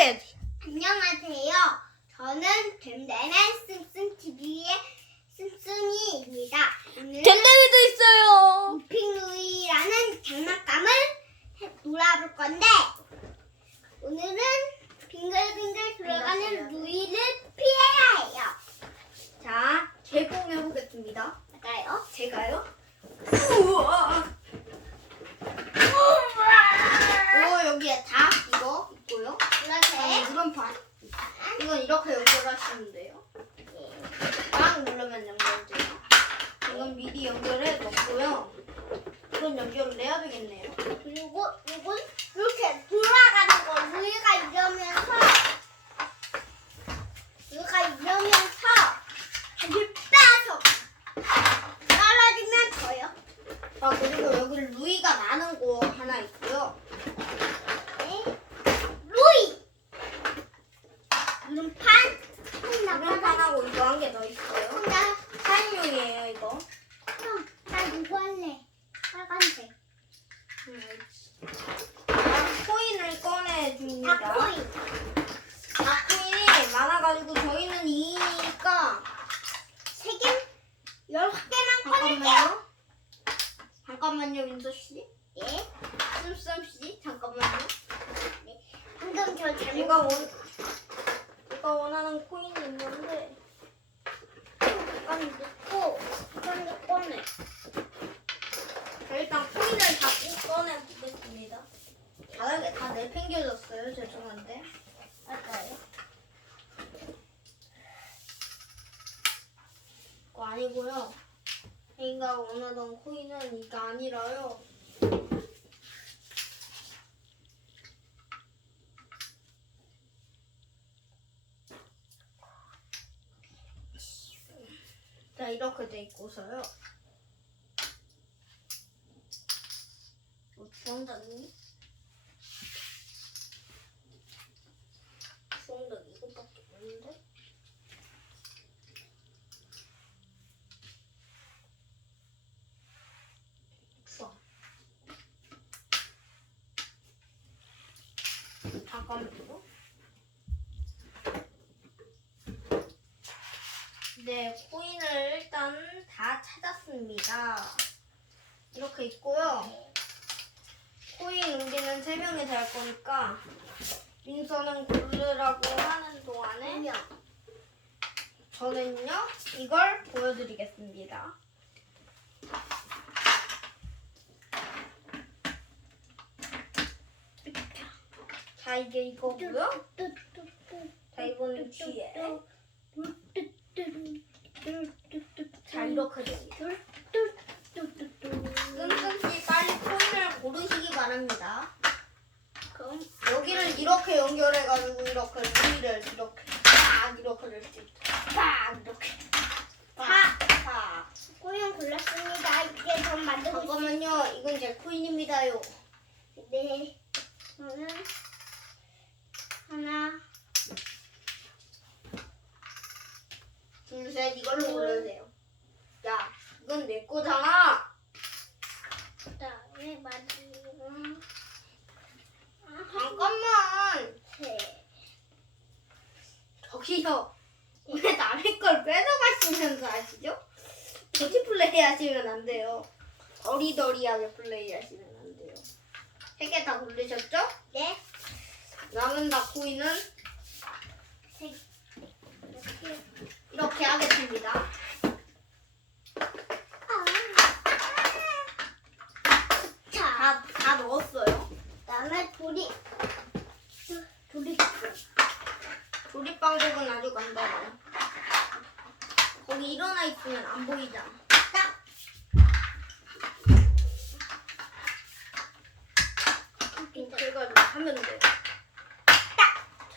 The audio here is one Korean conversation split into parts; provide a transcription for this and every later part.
해야지. 안녕하세요. 저는 뱀뱀의 씀씀TV의 씀씀이입니다. 오늘은 댐댐이도 있어요. 루핑루이라는 장난감을 해- 놀아볼 건데 오늘은 빙글빙글 돌아가는 루이를 피해야 해요. 자, 제공해 보겠습니다. 맞아요? 제가요? 우와. 오, 여기에 다. 이건 반. 이건 이렇게 연결하시면 돼요. 꽉 누르면 연결돼요. 이건 미리 연결해 놓고요. 이건 연결을 해야 되겠네요. 그리고 이건 이렇게 돌아가는 거 루이가 이러면서 루이가 이러면서 다시 빼서 떨어지면 져요. 아, 그리고 여기 루이가 나는 곳 하나 있고요. 네. 루이 눈판 이런 한나판 판하고 이거 한 개 더 있어요. 한나 사인용이에요, 이거. 나 이거 할래 빨간색 아, 코인을 꺼내줍니다. 다코인 아, 코인이 많아가지고 저희는 2이니까 세개 여섯 개만 꺼낼게요. 잠깐만요. 잠깐만요, 민서 씨. 예. 씀씀 씨, 잠깐만요. 방금 저 잘못 제가 원 제가 원하는 코인이 있는데 잠깐 넣고 이건 꺼내. 자, 일단 코인을 다꼭 꺼내 보겠습니다. 다르게 다 내팽겨졌어요. 죄송한데. 맞아요. 그거 아니고요. 제가 원하던 코인은 이게 아니라요. 자 이렇게 돼 있고서요. 뭐 주황색이? 주황색 이거밖에 없는데? 주황. 잠깐만요. 네, 코인을 일단 다 찾았습니다. 이렇게 있고요. 코인 우리는 세 명이 될 거니까 민서는 고르라고 하는 동안에. 저는요 이걸 보여드리겠습니다. 자 이게 이거고요. 자 이거는 뒤에 자 이렇게 됩니다. 끈끈씨 빨리 코인을 고르시기 바랍니다. 그럼 여기를 이렇게 연결해가지고 이렇게 루이를 이렇게 팍 이렇게 낼수 있다. 팍 이렇게 팍 팍. 꼬형 골랐습니다. 이게 전 만들고 있 잠깐만요. 이건 제 코인입니다요. 네. 저는 하나, 이걸로 고르세요. 야, 이건 내 거잖아. 그다음에 마지막 잠깐만. 셋. 저기요. 왜 남의 걸 뺏어가시면서 하시죠? 도티 플레이 하시면 안 돼요. 어리더리하게 플레이 하시면 안 돼요. 세 개 다 고르셨죠? 네. 남은 다 코인은 셋. 이렇게. 이렇게 하겠습니다. 아. 자, 다, 다 넣었어요. 그다음에 돌이 돌이 조립 방법은 아주 간단해요. 거기 일어나 있으면 안 보이잖아. 딱. 이렇게 해가지고 하면 돼요.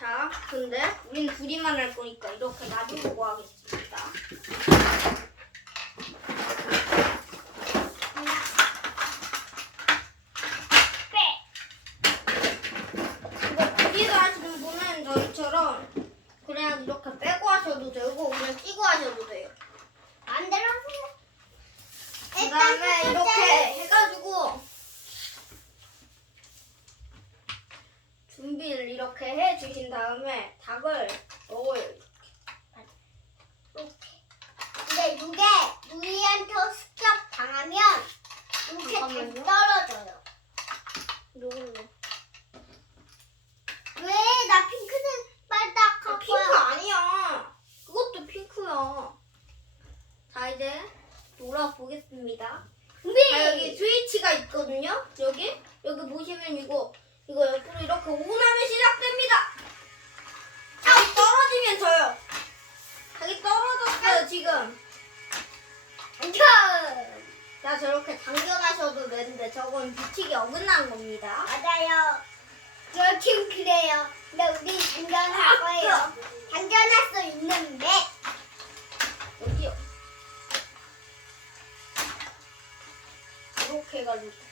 자, 근데 우린 둘이만 할 거니까 이렇게 놔두고 하겠습니다. 이거 둘이서 하시는 분은 저희처럼 그냥 이렇게 빼고 하셔도 되고 그냥 끼고 하셔도 돼요. 반대로 하세요. 그 다음에 이렇게 해가지고 준비 준비를 이렇게 해 주신 다음에 닭을 넣어요. 근데 이게 우리한테 습격 당하면 이렇게 다 잠깐만요. 떨어져요. 이걸로. 왜? 나 핑크색 빨딱 아, 하고 핑크 아니야. 그것도 핑크야. 자 이제 놀아 보겠습니다. 네. 자 여기 스위치가 있거든요. 자 저렇게 당겨가셔도 되는데 저건 규칙이 어긋난 겁니다. 맞아요. 여긴 그래요. 근데 우리 당겨할 거예요. 당겨할 수 있는데 여기요. 이렇게 해가지고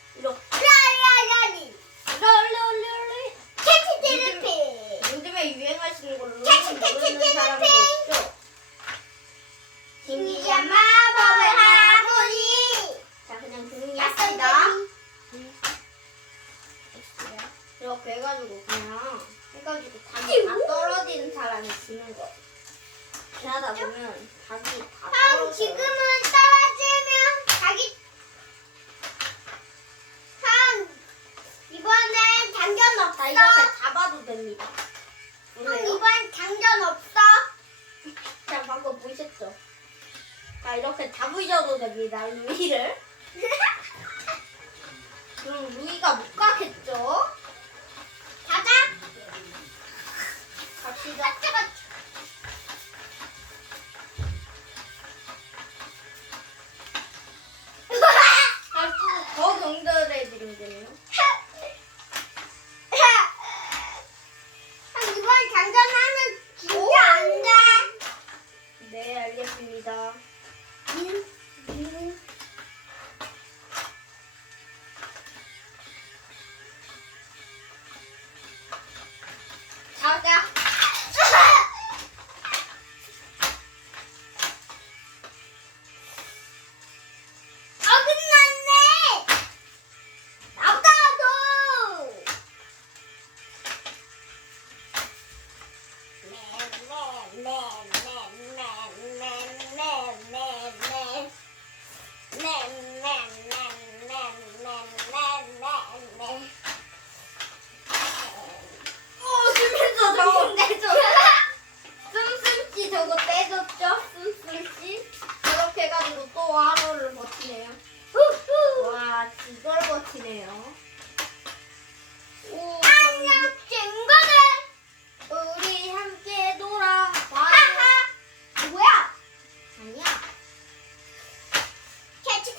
닭이 다형 떨어져요. 지금은 떨어지면 자기 형 이번엔 당전 자 없어. 이렇게 잡아도 됩니다. 형 보세요? 이번 당전 없어. 자 방금 보셨죠? 자 이렇게 잡으셔도 됩니다 루이를. 그럼 루이가 못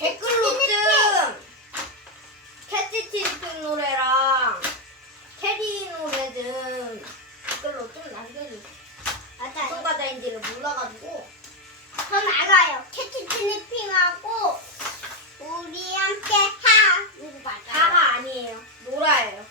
댓글로 좀 캐치티스팅 노래랑 캐리 노래 좀 댓글로 좀 남겨주세요. 맞아요 과자인지를 몰라가지고. 전 알아요. 캐치 티니핑하고 우리 함께 하! 이거 맞아요. 다가 아니에요. 노라예요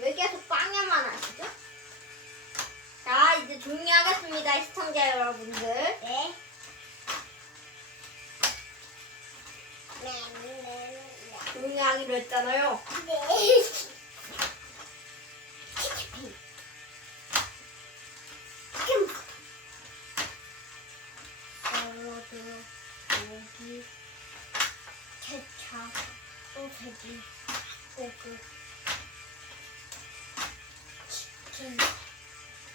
왜 계속 빵야만 하시죠? 자, 이제 조용히 하겠습니다. 시청자 여러분들. 네 조용히 하기로 했잖아요. 네. 샐러드, 고기, 케찹, 소세지, 고기, 치킨.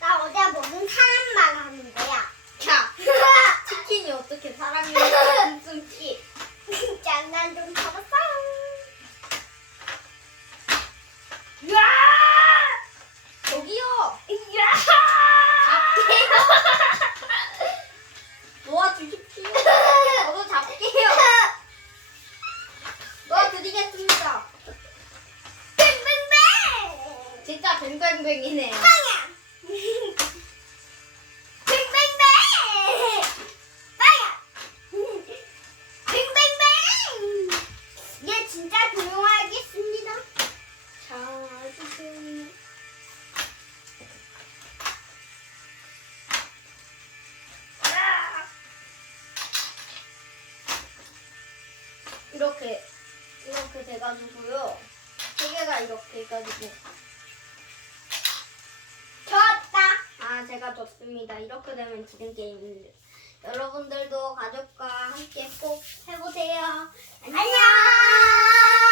나 어제 먹은 사람만 하는 거야. 자, 치킨이 어떻게 사람이 이렇게 이렇게 돼가지고요. 세 개가 이렇게 해가지고 졌다. 아 제가 졌습니다. 이렇게 되면 지는 게임입니다. 여러분들도 가족과 함께 꼭 해보세요. 안녕. 안녕.